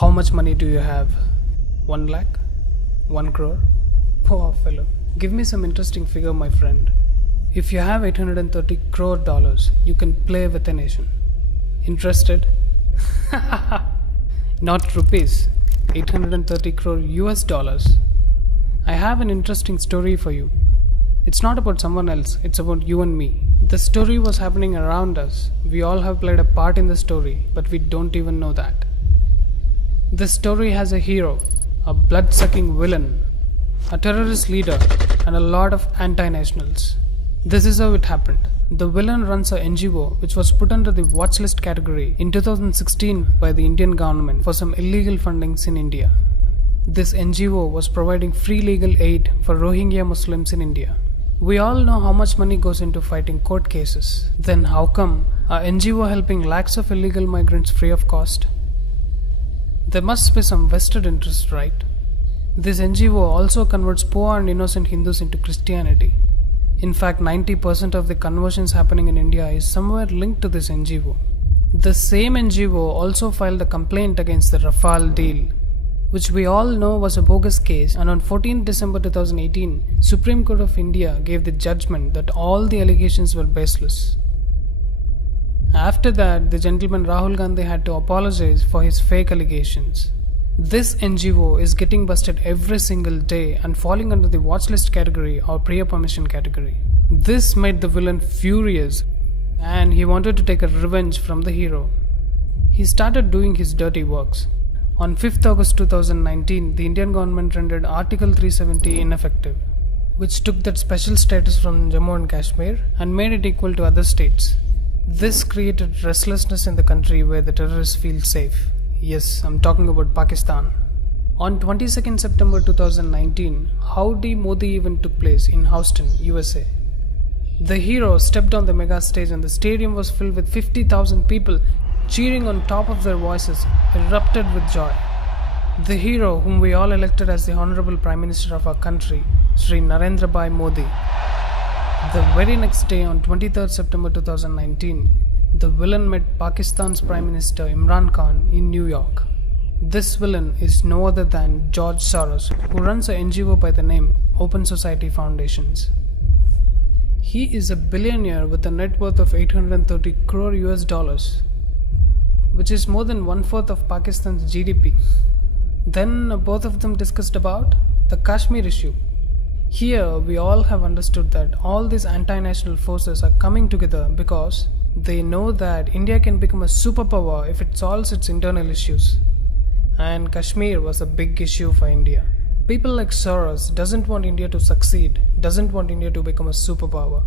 How much money do you have? 1 lakh? 1 crore? Poor fellow. Give me some interesting figure, my friend. If you have $830 crore, you can play with a nation. Interested? Not rupees. 830 crore US dollars. I have an interesting story for you. It's not about someone else, it's about you and me. The story was happening around us. We all have played a part in the story, but we don't even know that. This story has a hero, a blood-sucking villain, a terrorist leader, and a lot of anti-nationals. This is how it happened. The villain runs a NGO which was put under the watchlist category in 2016 by the Indian government for some illegal fundings in India. This NGO was providing free legal aid for Rohingya Muslims in India. We all know how much money goes into fighting court cases. Then how come a NGO helping lakhs of illegal migrants free of cost? There must be some vested interest, right? This NGO also converts poor and innocent Hindus into Christianity. In fact, 90% of the conversions happening in India is somewhere linked to this NGO. The same NGO also filed a complaint against the Rafale deal, which we all know was a bogus case, and on 14 December 2018, Supreme Court of India gave the judgment that all the allegations were baseless. After that, the gentleman Rahul Gandhi had to apologize for his fake allegations. This NGO is getting busted every single day and falling under the watchlist category or prior permission category. This made the villain furious, and he wanted to take a revenge from the hero. He started doing his dirty works. On 5th August 2019, the Indian government rendered Article 370 ineffective, which took that special status from Jammu and Kashmir and made it equal to other states. This created restlessness in the country where the terrorists feel safe. Yes, I'm talking about Pakistan. On 22nd September 2019, Howdy Modi event took place in Houston, USA. The hero stepped on the mega stage and the stadium was filled with 50,000 people cheering on top of their voices, erupted with joy. The hero, whom we all elected as the Honorable Prime Minister of our country, Sri Narendra Bhai Modi. The very next day, on 23rd September 2019, the villain met Pakistan's Prime Minister Imran Khan in New York. This villain is no other than George Soros, who runs an NGO by the name Open Society Foundations. He is a billionaire with a net worth of 830 crore US dollars, which is more than 1/4 of Pakistan's GDP. Then both of them discussed about the Kashmir issue. Here we all have understood that all these anti-national forces are coming together because they know that India can become a superpower if it solves its internal issues. And Kashmir was a big issue for India. People like Soros doesn't want India to succeed, doesn't want India to become a superpower.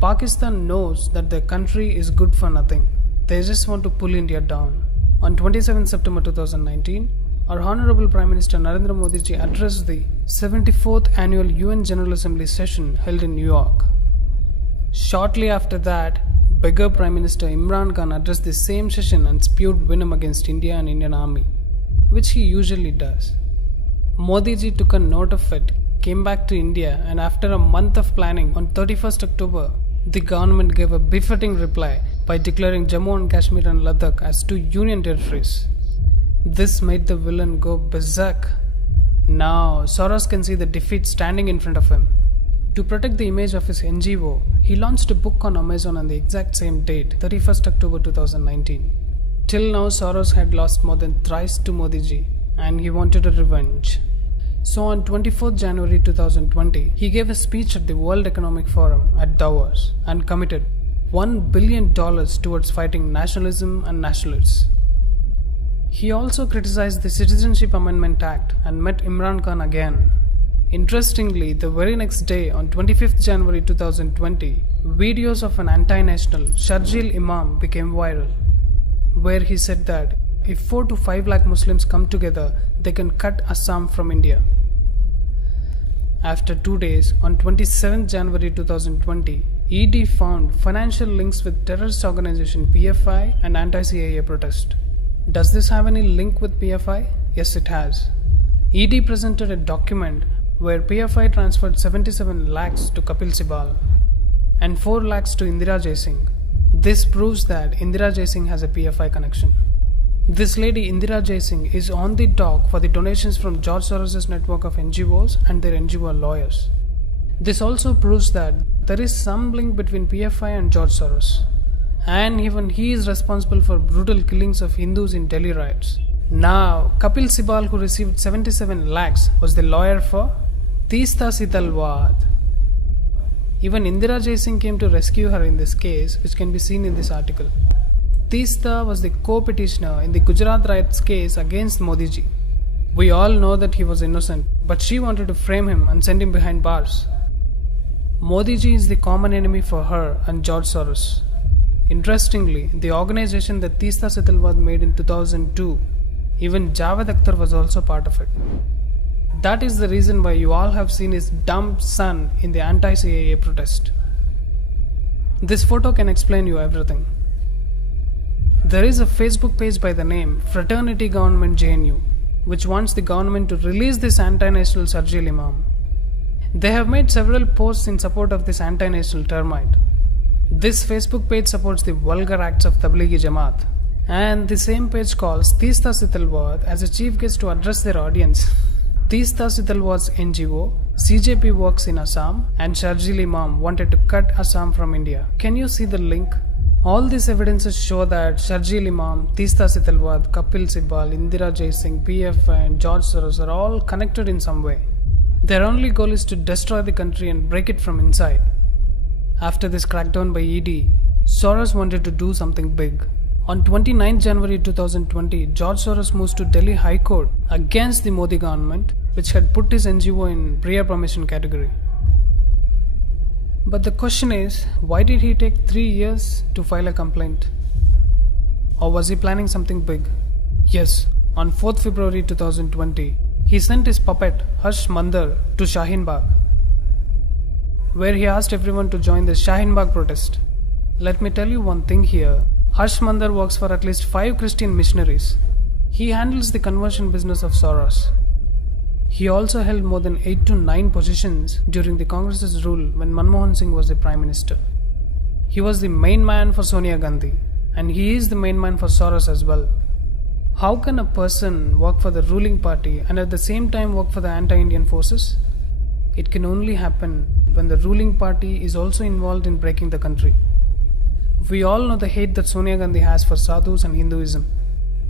Pakistan knows that their country is good for nothing. They just want to pull India down. On 27 September 2019, our Honorable Prime Minister Narendra Modi ji addressed the 74th Annual UN General Assembly session held in New York. Shortly after that, beggar Prime Minister Imran Khan addressed the same session and spewed venom against India and Indian Army, which he usually does. Modi ji took a note of it, came back to India, and after a month of planning, on 31st October, the government gave a befitting reply by declaring Jammu and Kashmir and Ladakh as two union territories. This made the villain go berserk. Now, Soros can see the defeat standing in front of him. To protect the image of his NGO, he launched a book on Amazon on the exact same date, 31st October 2019. Till now, Soros had lost more than thrice to Modi ji, and he wanted a revenge. So on 24th January 2020, he gave a speech at the World Economic Forum at Davos and committed $1 billion towards fighting nationalism and nationalists. He also criticized the Citizenship Amendment Act and met Imran Khan again. Interestingly, the very next day, on 25th January 2020, videos of an anti-national Sharjeel Imam became viral, where he said that if 4 to 5 lakh Muslims come together, they can cut Assam from India. After 2 days, on 27th January 2020, ED found financial links with terrorist organization PFI and anti-CIA protest. Does this have any link with PFI? Yes, it has. ED presented a document where PFI transferred 77 lakhs to Kapil Sibal and 4 lakhs to Indira Jaisingh. This proves that Indira Jaisingh has a PFI connection. This lady Indira Jaisingh is on the dock for the donations from George Soros' network of NGOs and their NGO lawyers. This also proves that there is some link between PFI and George Soros. And even he is responsible for brutal killings of Hindus in Delhi riots. Now, Kapil Sibal, who received 77 lakhs, was the lawyer for Teesta Setalvad. Even Indira Jaisingh came to rescue her in this case, which can be seen in this article. Teesta was the co-petitioner in the Gujarat riots case against Modi ji. We all know that he was innocent, but she wanted to frame him and send him behind bars. Modi ji is the common enemy for her and George Soros. Interestingly, the organization that Teesta Setalvad made in 2002, even Javed Akhtar was also part of it. That is the reason why you all have seen his dumb son in the anti-CAA protest. This photo can explain you everything. There is a Facebook page by the name Fraternity Government JNU, which wants the government to release this anti-national Sharjeel Imam. They have made several posts in support of this anti-national termite. This Facebook page supports the vulgar acts of Tablighi Jamaat, and the same page calls Teesta Setalvad as a chief guest to address their audience. Teesta Setalvad's NGO, CJP works in Assam, and Sharjeel Imam wanted to cut Assam from India. Can you see the link? All these evidences show that Sharjeel Imam, Teesta Setalvad, Kapil Sibal, Indira Jaisingh, PFI and George Soros are all connected in some way. Their only goal is to destroy the country and break it from inside. After this crackdown by ED, Soros wanted to do something big. On 29 January 2020, George Soros moves to Delhi High Court against the Modi government, which had put his NGO in prior permission category. But the question is, why did he take 3 years to file a complaint? Or was he planning something big? Yes, on 4th February 2020, he sent his puppet Harsh Mandar to Shaheen Bagh, where he asked everyone to join the Shaheen Bagh protest. Let me tell you one thing here. Harsh Mandar works for at least 5 Christian missionaries. He handles the conversion business of Soros. He also held more than 8 to 9 positions during the Congress's rule when Manmohan Singh was the Prime Minister. He was the main man for Sonia Gandhi, and he is the main man for Soros as well. How can a person work for the ruling party and at the same time work for the anti-Indian forces? It can only happen when the ruling party is also involved in breaking the country. We all know the hate that Sonia Gandhi has for sadhus and Hinduism,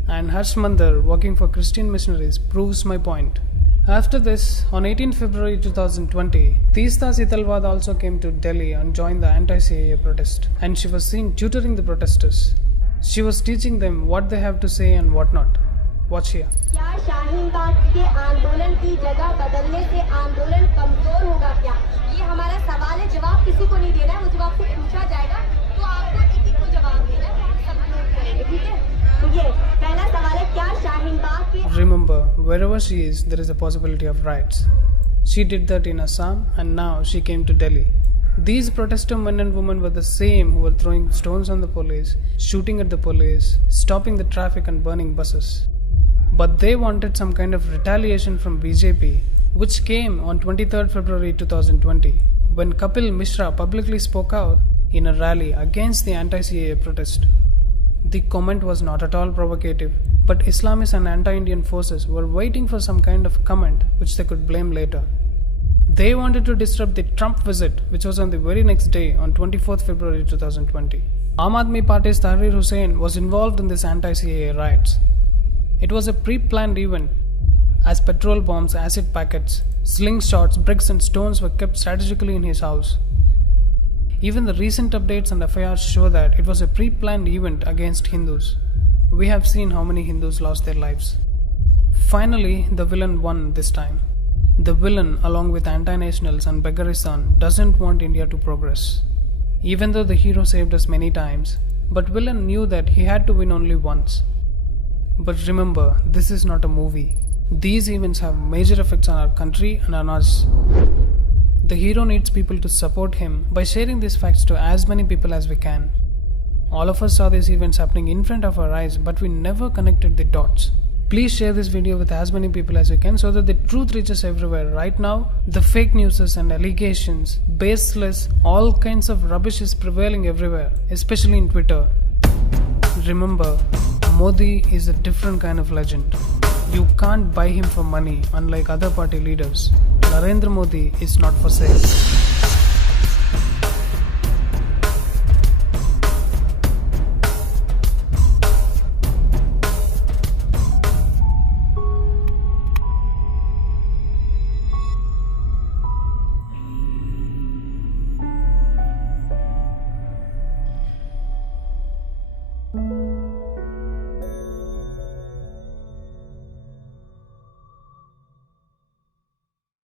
and Harsh Mandar working for Christian missionaries proves my point. After this, on 18 February 2020, Teesta Setalvad also came to Delhi and joined the anti-CAA protest, and she was seen tutoring the protesters. She was teaching them what they have to say and what not. Watch here. क्या शाहीन बाग के आंदोलन की जगह बदलने से आंदोलन कमजोर होगा क्या? ये हमारा सवाल है, जवाब किसी को नहीं देना है, वो जवाब से पूछा जाएगा तो आपको एक को जवाब देना है, हम सब नोट करेंगे, ठीक है? तो ये पहला सवाल है, क्या शाहीन बाग के Remember, wherever she is, there is a possibility of riots. She did that in Assam, and now she came to Delhi. These protester men and women were the same who were throwing stones on the police, shooting at the police, stopping the traffic and burning buses. But they wanted some kind of retaliation from BJP, which came on 23rd February 2020, when Kapil Mishra publicly spoke out in a rally against the anti-CAA protest. The comment was not at all provocative, but Islamists and anti-Indian forces were waiting for some kind of comment which they could blame later. They wanted to disrupt the Trump visit, which was on the very next day on 24th February 2020. Aam Aadmi Party's Tahrir Hussain was involved in this anti-CAA riots. It was a pre-planned event, as petrol bombs, acid packets, slingshots, bricks and stones were kept strategically in his house. Even the recent updates and FIRs show that it was a pre-planned event against Hindus. We have seen how many Hindus lost their lives. Finally, the villain won this time. The villain, along with anti-nationals and Begaristan, doesn't want India to progress. Even though the hero saved us many times, but villain knew that he had to win only once. But remember, this is not a movie. These events have major effects on our country and on us. The hero needs people to support him by sharing these facts to as many people as we can. All of us saw these events happening in front of our eyes, but we never connected the dots. Please share this video with as many people as you can so that the truth reaches everywhere. Right now, the fake news and allegations, baseless, all kinds of rubbish is prevailing everywhere, especially in Twitter. Remember, Modi is a different kind of legend. You can't buy him for money, unlike other party leaders. Narendra Modi is not for sale.